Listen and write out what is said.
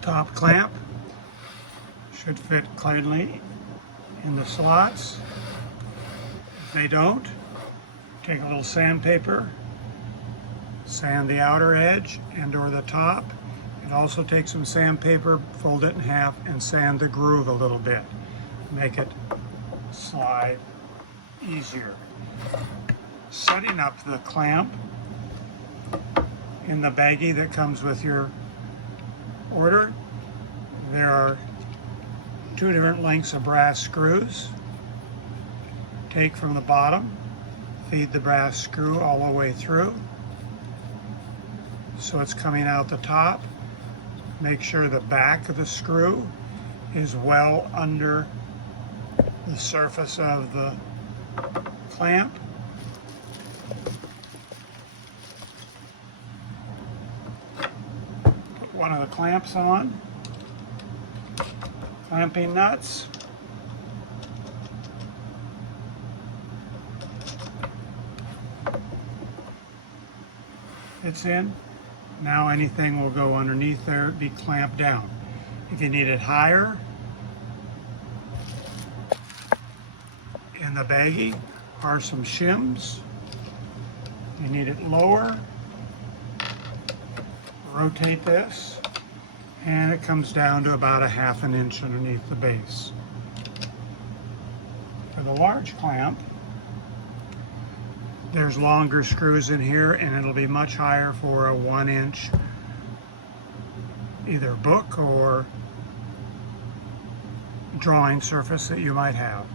The top clamp should fit cleanly in the slots. If they don't, take a little sandpaper, sand the outer edge and or the top, and also take some sandpaper, fold it in half, and sand the groove a little bit. Make it slide easier. Setting up the clamp in the baggie that comes with your order, there are 2 different lengths of brass screws. Take from the bottom, feed the brass screw all the way through so it's coming out the top. Make sure the back of the screw is well under the surface of the clamp. Put one of the clamps on. Clamping nuts. It's in. Now anything will go underneath there, be clamped down. If you need it higher, in the baggie are some shims. You need it lower, rotate this, and it comes down to about 1/2 inch underneath the base. For the large clamp, there's longer screws in here, and it'll be much higher for a 1-inch either book or drawing surface that you might have.